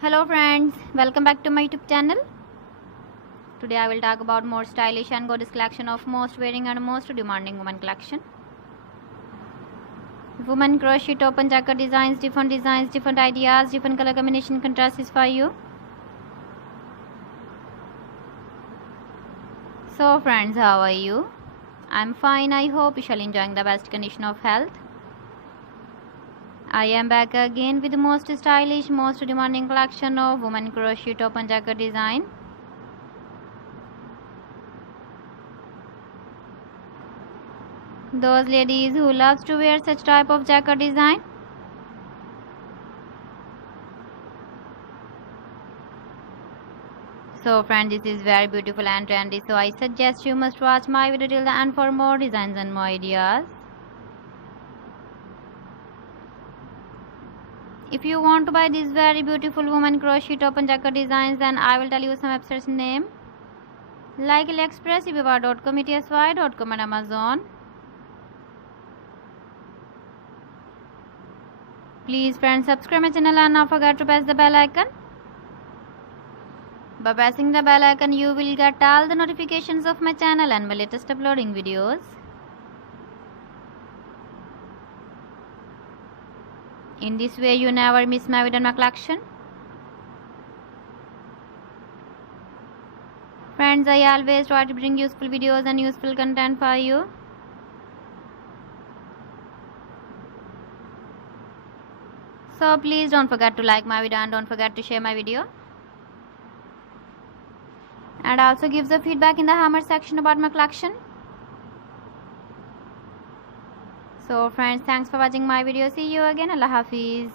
Hello friends, welcome back to my YouTube channel. Today I will talk about more stylish and gorgeous collection of most wearing and most demanding women collection. Women crochet top and jacket designs, different ideas, different color combination contrasts for you. So friends, how are you? I'm fine. I hope you shall enjoying the best condition of health. I am back again with the most stylish, most demanding collection of women crochet top and jacket design. Those ladies who loves to wear such type of jacket design. So friends, this is very beautiful and trendy, so I suggest you must watch my video till the end for more designs and more ideas. If you want to buy these very beautiful woman crochet top and jacket designs, then I will tell you some websites name like AliExpress, eBay.com, ETSY.com and Amazon. Please friends, subscribe my channel and not forget to press the bell icon. By pressing the bell icon, you will get all the notifications of my channel and my latest uploading videos. In this way, you never miss my video and my collection. Friends, I always try to bring useful videos and useful content for you. So please don't forget to like my video and don't forget to share my video. And also give the feedback in the comment section about my collection. So friends, thanks for watching my video. See you again. Allah Hafiz.